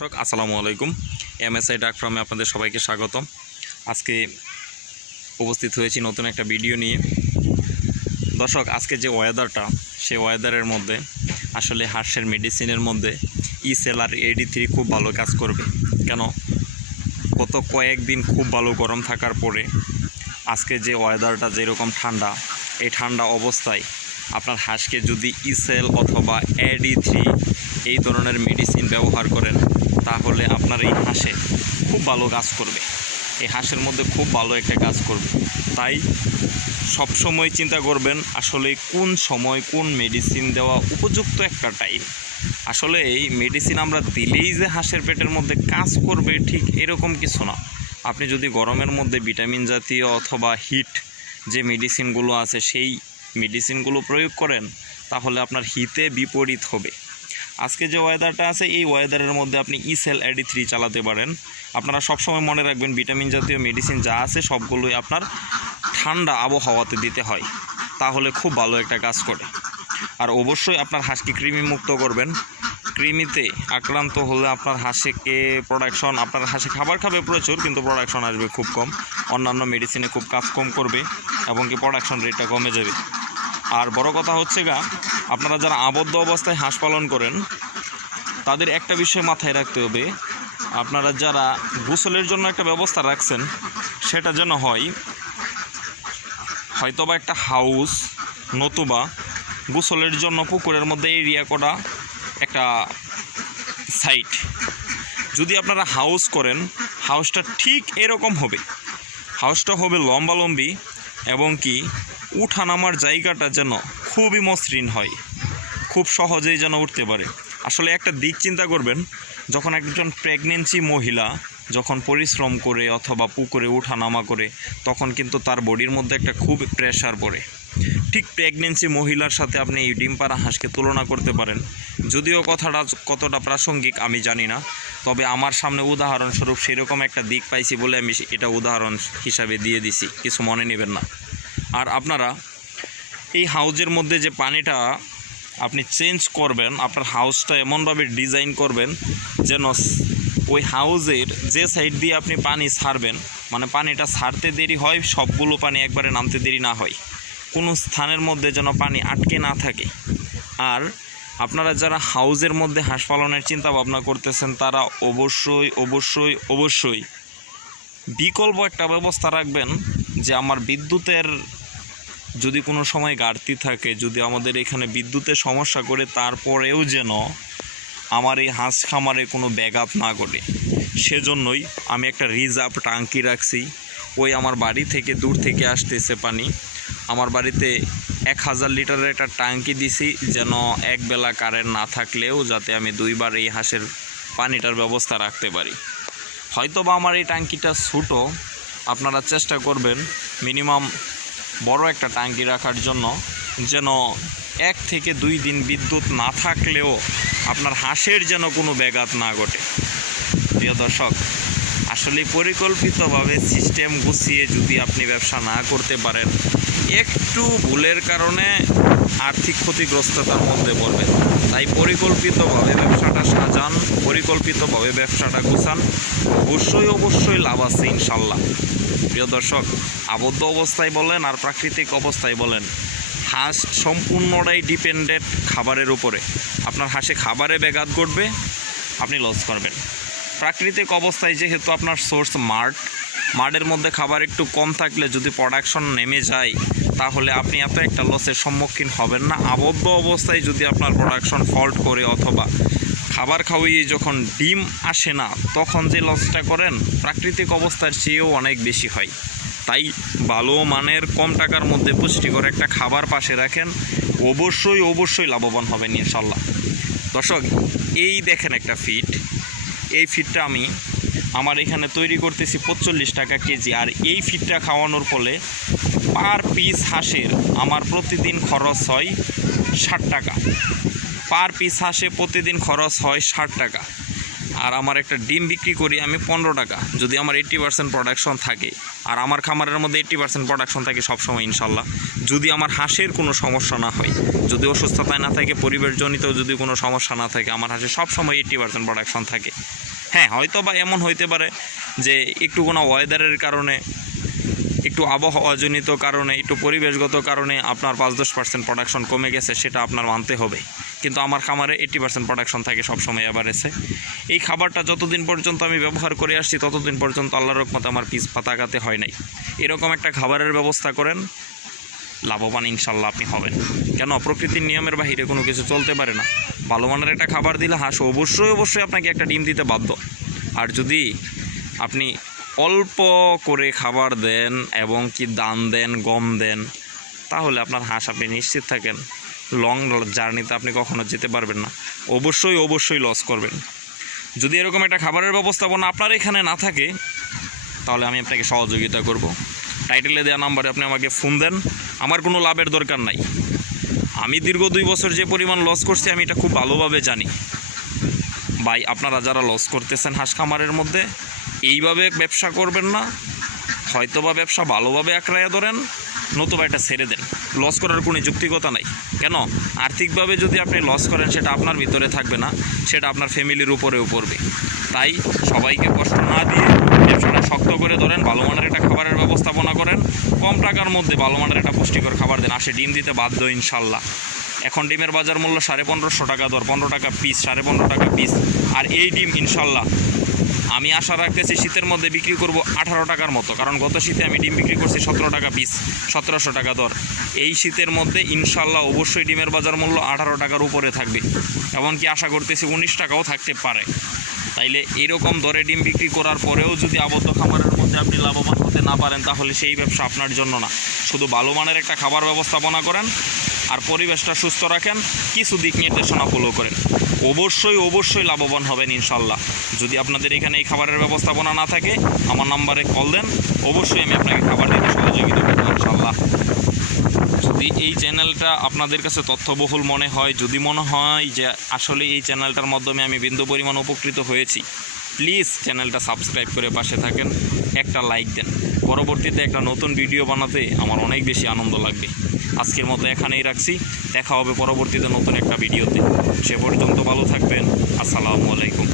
দর্শক আসসালামু আলাইকুম। এমএসআই ডাক ফার্মে আপনাদের সবাইকে স্বাগতম। আজকে উপস্থিত হয়েছি নতুন একটা ভিডিও নিয়ে। দর্শক, আজকে যে ওয়েদারটা, সেই ওয়েদারের মধ্যে আসলে হাঁসের মেডিসিনের মধ্যে ইসেল আর AD3 খুব ভালো কাজ করবে। কেন, গত কয়েকদিন খুব ভালো গরম থাকার পরে আজকে যে ওয়েদারটা যেরকম ঠান্ডা, এই ঠান্ডা অবস্থায় আপনার হাঁসকে যদি ইসেল অথবা AD3 এই ধরনের মেডিসিন ব্যবহার করেন, তাহলে আপনার এই হাঁসে খুব ভালো কাজ করবে। এই হাঁসের মধ্যে খুব ভালো একটা কাজ করবে। তাই সবসময় চিন্তা করবেন আসলে কোন সময় কোন মেডিসিন দেওয়া উপযুক্ত একটা টাইম। আসলে এই মেডিসিন আমরা দিলেই যে হাঁসের পেটের মধ্যে কাজ করবে ঠিক এরকম কিছু না। আপনি যদি গরমের মধ্যে ভিটামিন জাতীয় অথবা হিট যে মেডিসিনগুলো আছে সেই মেডিসিনগুলো প্রয়োগ করেন, তাহলে আপনার হিতে বিপরীত হবে। আজকে যে ওয়েদারটা আছে, এই ওয়েদারের মধ্যে আপনি ইসেল AD3 চালাতে পারেন। আপনারা সবসময় মনে রাখবেন, ভিটামিন জাতীয় মেডিসিন যা আছে সবগুলোই আপনার ঠান্ডা আবহাওয়াতে দিতে হয়, তাহলে খুব ভালো একটা কাজ করে। আর অবশ্যই আপনার হাঁসকে কৃমি মুক্ত করবেন। কৃমিতে আক্রান্ত হলে আপনার হাঁসকে আপনার হাঁসে খাবার খাবে প্রচুর, কিন্তু প্রোডাকশন আসবে খুব কম। অন্যান্য মেডিসিনে খুব কাজ কম করবে এবং কি প্রোডাকশন রেটটা কমে যাবে। আর বড় কথা হচ্ছে আপনারা যারা আবদ্ধ অবস্থায় হাঁস পালন করেন, তাদের একটা বিষয় মাথায় রাখতে হবে, আপনারা যারা গোসলের জন্য একটা ব্যবস্থা রাখছেন, সেটা যেন হয় হয়তোবা একটা হাউস, নতুবা গোসলের জন্য পুকুরের মধ্যে এরিয়া করা একটা সাইট। যদি আপনারা হাউস করেন, হাউসটা ঠিক এরকম হবে। হাউসটা হবে লম্বালম্বি এবং কি উঠা নামার জায়গাটা যেন খুবই মসৃণ হয়, খুব সহজেই যেন উঠতে পারে। আসলে একটা দিক চিন্তা করবেন, যখন একজন প্রেগনেন্সি মহিলা যখন পরিশ্রম করে অথবা পুকুরে উঠা নামা করে, তখন কিন্তু তার বডির মধ্যে একটা খুব প্রেশার পড়ে। ঠিক প্রেগনেন্সি মহিলার সাথে আপনি এই ডিম পাড়া হাঁসকে তুলনা করতে পারেন। যদিও কথাটা কতটা প্রাসঙ্গিক আমি জানি না, তবে আমার সামনে উদাহরণস্বরূপ সেরকম একটা দিক পাইছি বলে আমি এটা উদাহরণ হিসাবে দিয়ে দিছি, কিছু মনে নেবেন না। আর আপনারা এই হাউজের মধ্যে যে পানিটা আপনি চেঞ্জ করবেন, আপনার হাউসটা এমনভাবে ডিজাইন করবেন যেন ওই হাউজের যে সাইড দিয়ে আপনি পানি ছাড়বেন, মানে পানিটা ছাড়তে দেরি হয়, সবগুলো পানি একবারে নামতে দেরি না হয়, কোনো স্থানের মধ্যে যেন পানি আটকে না থাকে। আর আপনারা যারা হাউজের মধ্যে হাঁস পালনের চিন্তা ভাবনা করতেছেন, তারা অবশ্যই বিকল্প একটা ব্যবস্থা রাখবেন, যে আমার বিদ্যুতের যদি কোনো সময় ঘাটতি থাকে, যদি আমাদের এখানে বিদ্যুতের সমস্যা করে, তারপরেও যেন আমার এই হাঁস খামারে কোনো ব্যাঘাত না ঘটে। সেজন্যই আমি একটা রিজার্ভ ট্যাঙ্কি রাখছি। ওই আমার বাড়ি থেকে দূর থেকে আসতেছে পানি, আমার বাড়িতে 1000 লিটারের একটা ট্যাঙ্কি দিছি, যেন একবেলা কারেন্ট না থাকলেও যাতে আমি 2 বার এই হাঁসের পানিটার ব্যবস্থা রাখতে পারি। হয়তো বা আমার এই ট্যাঙ্কিটা ছোটো, আপনারা চেষ্টা করবেন মিনিমাম বড় একটা ট্যাঙ্কি রাখার জন্য, যেন 1 থেকে 2 দিন বিদ্যুৎ না থাকলেও আপনার হাঁসের যেন কোনো ব্যাঘাত না ঘটে। প্রিয় দর্শক, আসলে পরিকল্পিতভাবে সিস্টেম গুছিয়ে যদি আপনি ব্যবসা না করতে পারেন, একটু ভুলের কারণে আর্থিক ক্ষতিগ্রস্ততার মধ্যে পড়বেন। তাই পরিকল্পিতভাবে ব্যবসাটা সাজান, পরিকল্পিতভাবে ব্যবসাটা গুছান, অবশ্যই লাভ আছে ইনশাল্লাহ। প্রিয় দর্শক, আবদ্ধ অবস্থায় বলেন আর প্রাকৃতিক অবস্থায় বলেন, হাঁস সম্পূর্ণটাই ডিপেন্ডেন্ট খাবারের উপরে। আপনার হাঁসে খাবারে ব্যাঘাত ঘটবে, আপনি লস করবেন। প্রাকৃতিক অবস্থায় যেহেতু আপনার সোর্স মাঠের মধ্যে খাবার একটু কম থাকলে যদি প্রোডাকশন নেমে যায়, তাহলে আপনি এত একটা লসের সম্মুখীন হবেন না। আবদ্ধ অবস্থায় যদি আপনার প্রোডাকশন ফল্ট করে অথবা খাবার খাওয়িয়ে যখন ডিম আসে না, তখন যে লসটা করেন প্রাকৃতিক অবস্থার চেয়েও অনেক বেশি হয়। তাই ভালো মানের কম টাকার মধ্যে পুষ্টিকর একটা খাবার পাশে রাখেন, অবশ্যই লাভবান হবেন ইনশাল্লাহ। দর্শক, এই দেখেন একটা ফিড, এই ফিডটা আমি আমার এখানে তৈরি করতেছি 45 টাকা কেজি। আর এই ফিডটা খাওয়ানোর ফলে পার পিস হাঁসের আমার প্রতিদিন খরচ হয় 60 টাকা। পার পিস হাঁসে প্রতিদিন খরচ হয় 60 টাকা। আর আমার একটা ডিম বিক্রি করি আমি 15 টাকা, যদি আমার 80% প্রোডাকশন থাকে। আর আমার খামারের মধ্যে 80% প্রোডাকশন থাকে সবসময় ইনশাল্লাহ, যদি আমার হাঁসের কোনো সমস্যা না হয়, যদি অসুস্থতায় না থাকে, পরিবেশজনিত যদি কোনো সমস্যা না থাকে, আমার হাঁসের সবসময় 80% প্রোডাকশন থাকে। হ্যাঁ, হয়তো বা এমন হইতে পারে যে একটু কোনো ওয়েদারের কারণে, একটু আবহাওয়াজনিত কারণে, একটু পরিবেশগত কারণে আপনার 5-10% প্রোডাকশন কমে গেছে, সেটা আপনার মানতে হবে। কিন্তু আমার খামারে 80% প্রোডাকশন থাকে সবসময় এভারেজে। এই খাবারটা যতদিন পর্যন্ত আমি ব্যবহার করে আসছি ততদিন পর্যন্ত আল্লাহর রহমতে আমার পিস পাতাঘাতে হয় নাই। এরকম একটা খাবারের ব্যবস্থা করেন, লাভবান ইনশাল্লাহ আপনি হবেন। কেন, প্রকৃতির নিয়মের বাহিরে কোনো কিছু চলতে পারে না। ভালো মানের একটা খাবার দিলে হাঁস অবশ্যই আপনাকে একটা ডিম দিতে বাধ্য। আর যদি আপনি অল্প করে খাবার দেন এবং কি দান দেন, গম দেন, তাহলে আপনার হাঁস আপনি নিশ্চিত থাকেন লং জার্নিতে আপনি কখনো যেতে পারবেন না, অবশ্যই লস করবেন। যদি এরকম একটা খাবারের ব্যবস্থাপনা আপনার এখানে না থাকে তাহলে আমি আপনাকে সহযোগিতা করব। টাইটেলে দেওয়া নাম্বারে আপনি আমাকে ফোন দেন। আমার কোনো লাভের দরকার নাই। আমি দীর্ঘ 2 বছর যে পরিমাণ লস করছি আমি এটা খুব ভালোভাবে জানি। ভাই, আপনারা যারা লস করতেছেন হাঁস খামারের মধ্যে, এইভাবে ব্যবসা করবেন না। হয়তোবা ব্যবসা ভালোভাবে আঁকড়াইয়া ধরেন, নতুবা এটা ছেড়ে দেন। লস করার কোনো যৌক্তিকতা নাই। কেন, আর্থিকভাবে যদি আপনি লস করেন সেটা আপনার ভিতরে থাকবে না, সেটা আপনার ফ্যামিলির উপরেও পড়বে। তাই সবাইকে কষ্ট না দিয়ে ব্যবসাটা শক্ত করে ধরেন, ভালো মানের একটা খাবারের ব্যবস্থাপনা করেন, কম টাকার মধ্যে ভালো মানের একটা পুষ্টিকর খাবার দেন। আসে ডিম দিতে বাধ্য ইনশাল্লাহ। এখন ডিমের বাজার মূল্য 1550 টাকা দর, 15 টাকা পিস, 15.5 টাকা পিস। আর এই ডিম ইনশাল্লাহ আমি আশা রাখতেছি শীতের মধ্যে বিক্রি করব 18 টাকার মতো, কারণ গত শীতে আমি ডিম বিক্রি করছি 17 টাকা পিস, 1700 টাকা দর। এই শীতের মধ্যে ইনশাল্লাহ অবশ্যই ডিমের বাজার মূল্য 18 টাকার উপরে থাকবে, এমনকি আশা করতেছি 19 টাকাও থাকতে পারে। তাইলে এরকম দরে ডিম বিক্রি করার পরেও যদি আবদ্ধ খামারের মধ্যে আপনি লাভবান হতে না পারেন, তাহলে সেই ব্যবসা আপনার জন্য না। শুধু ভালো মানের একটা খাবার ব্যবস্থাপনা করেন আর পরিবেশটা সুস্থ রাখেন, কিছু দিক নির্দেশনা ফলো করেন, অবশ্যই লাভবান হবেন ইনশাল্লাহ। যদি আপনাদের এখানে এই খাবারের ব্যবস্থাপনা না থাকে আমার নাম্বারে কল দেন, অবশ্যই আমি আপনাকে খাবার দিতে সহযোগিতা করব ইনশাল্লাহ। যদি এই চ্যানেলটা আপনাদের কাছে তথ্যবহুল মনে হয়, যদি মনে হয় যে আসলে এই চ্যানেলটার মাধ্যমে আমি বিন্দু পরিমাণ উপকৃত হয়েছি, প্লিজ চ্যানেলটা সাবস্ক্রাইব করে পাশে থাকেন, একটা লাইক দেন। পরবর্তীতে একটা নতুন ভিডিও বানাতে আমার অনেক বেশি আনন্দ লাগবে। আজকের মতো এখানেই রাখছি, দেখা হবে পরবর্তীতে নতুন একটা ভিডিওতে। সে পর্যন্ত ভালো থাকবেন। আসসালামু আলাইকুম।